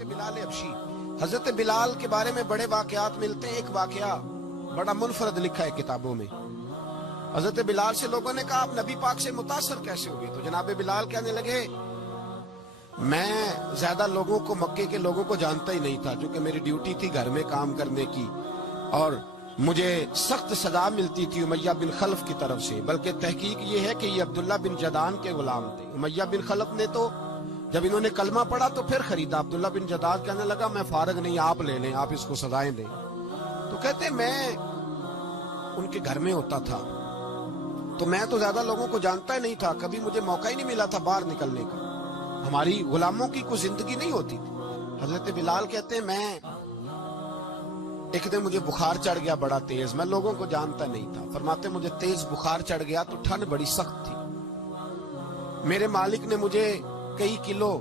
حضرت بلال حبشی. حضرت بلال کے بارے میں بڑے واقعات ملتے ہیں. ایک واقعہ بڑا منفرد لکھا ہے کتابوں میں. حضرت بلال سے لوگوں نے کہا آپ نبی پاک سے متاثر کیسے ہوئے؟ تو جناب بلال کہنے لگے میں زیادہ لوگوں کو مکے کے لوگوں کو جانتا ہی نہیں تھا، چونکہ میری ڈیوٹی تھی گھر میں کام کرنے کی، اور مجھے سخت سزا ملتی تھی امیہ بن خلف کی طرف سے. بلکہ تحقیق یہ ہے کہ یہ عبداللہ بن جدان کے غلام تھے. امیہ بن خلف نے تو جب انہوں نے کلمہ پڑھا تو پھر خریدا. عبداللہ بن جدان کہنے لگا میں فارغ نہیں، آپ لے لیں، آپ اس کو سزائیں دیں. تو کہتے میں ان کے گھر میں ہوتا تھا تو میں تو زیادہ لوگوں کو جانتا ہی نہیں تھا، کبھی مجھے موقع ہی نہیں ملا تھا باہر نکلنے کا، ہماری غلاموں کی کوئی زندگی نہیں ہوتی تھی. حضرت بلال کہتے ہیں میں ایک دن مجھے بخار چڑھ گیا بڑا تیز، میں لوگوں کو جانتا نہیں تھا. فرماتے مجھے تیز بخار چڑھ گیا تو ٹھنڈ بڑی سخت تھی. میرے مالک نے مجھے کئی کلو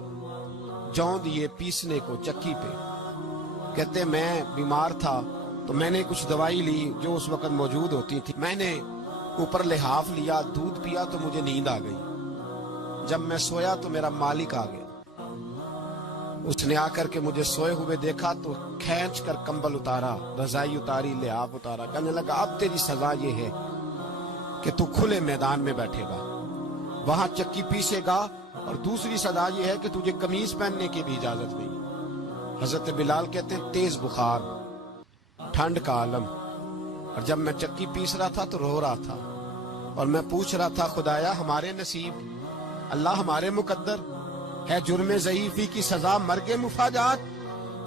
جوں دیے پیسنے کو چکی پہ. کہتے میں بیمار تھا تو میں نے کچھ دوائی لی جو اس وقت موجود ہوتی تھی. میں نے اوپر لحاف لیا، دودھ پیا تو مجھے نیند آ گئی. جب میں سویا تو میرا مالک آ گیا. اس نے آ کر کے مجھے سوئے ہوئے دیکھا تو کھینچ کر کمبل اتارا، رضائی اتاری، لحاف اتارا. کہنے لگا اب تیری سزا یہ ہے کہ تو کھلے میدان میں بیٹھے گا، وہاں چکی پیسے گا، اور دوسری سزا یہ ہے کہ تجھے قمیض پہننے کی بھی اجازت نہیں. حضرت بلال کہتے ہیں تیز بخار، ٹھنڈ کا عالم، اور جب میں چکی پیس رہا تھا تو رو رہا تھا اور میں پوچھ رہا تھا خدایا ہمارے نصیب، اللہ ہمارے مقدر ہے جرم ضعیفی کی سزا مرگ مفاجات.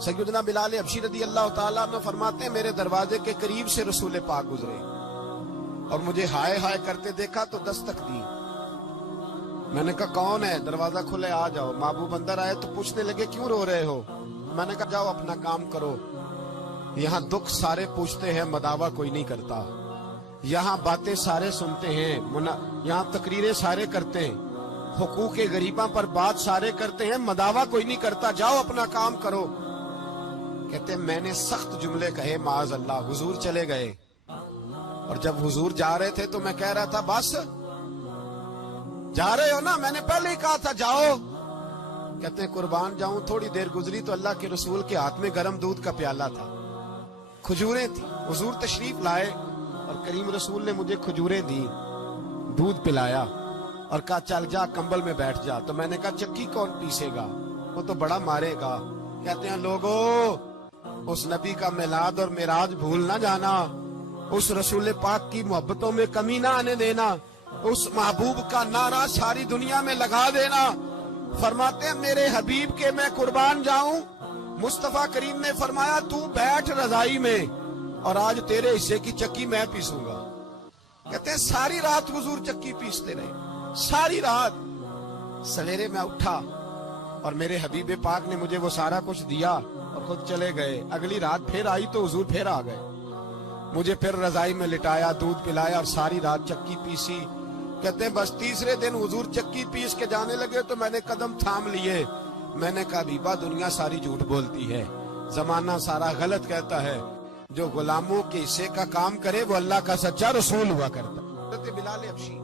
سیدنا بلال حبشی رضی اللہ تعالیٰ عنہ فرماتے ہیں میرے دروازے کے قریب سے رسول پاک گزرے اور مجھے ہائے ہائے کرتے دیکھا تو دستک دی. میں نے کہا کون ہے؟ دروازہ کھلے آ جاؤ. محبوب اندر آئے تو پوچھنے لگے کیوں رو رہے ہو؟ میں نے کہا جاؤ اپنا کام کرو، یہاں دکھ سارے پوچھتے ہیں مداوا کوئی نہیں کرتا، یہاں باتیں سارے سنتے ہیں، یہاں تقریریں سارے کرتے ہیں، حقوق غریباں پر بات سارے کرتے ہیں، مداوا کوئی نہیں کرتا، جاؤ اپنا کام کرو. کہتے ہیں میں نے سخت جملے کہے معاذ اللہ. حضور چلے گئے اور جب حضور جا رہے تھے تو میں کہہ رہا تھا بس جا رہے ہو نا، میں نے پہلے ہی کہا تھا جاؤ. کہتے ہیں قربان جاؤں. تھوڑی دیر گزری تو اللہ کے رسول کے ہاتھ میں گرم دودھ کا پیالہ تھا، کھجوریں تھی. حضور تشریف لائے اور کریم رسول نے مجھے کھجوریں دی، دودھ پلایا اور کہا چل جا کمبل میں بیٹھ جا. تو میں نے کہا چکی کون پیسے گا، وہ تو بڑا مارے گا. کہتے ہیں لوگو اس نبی کا میلاد اور معراج بھول نہ جانا، اس رسول پاک کی محبتوں میں کمی نہ آنے دینا، اس محبوب کا نعرہ ساری دنیا میں لگا دینا. فرماتے ہیں میرے حبیب کے میں قربان جاؤں. مصطفیٰ کریم نے فرمایا تو بیٹھ رضائی میں اور آج تیرے حصے کی چکی میں پیسوں گا. کہتے ہیں ساری رات حضور چکی پیستے رہے، ساری رات. سویرے میں اٹھا اور میرے حبیب پاک نے مجھے وہ سارا کچھ دیا اور خود چلے گئے. اگلی رات پھر آئی تو حضور پھر آ گئے، مجھے پھر رضائی میں لٹایا، دودھ پلایا اور ساری رات چکی پیسی. کہتے ہیں بس تیسرے دن حضور چکی پیس کے جانے لگے تو میں نے قدم تھام لیے. میں نے کہا بیبا دنیا ساری جھوٹ بولتی ہے، زمانہ سارا غلط کہتا ہے، جو غلاموں کے حصے کا کام کرے وہ اللہ کا سچا رسول ہوا کرتا. حضرت بلال حبشی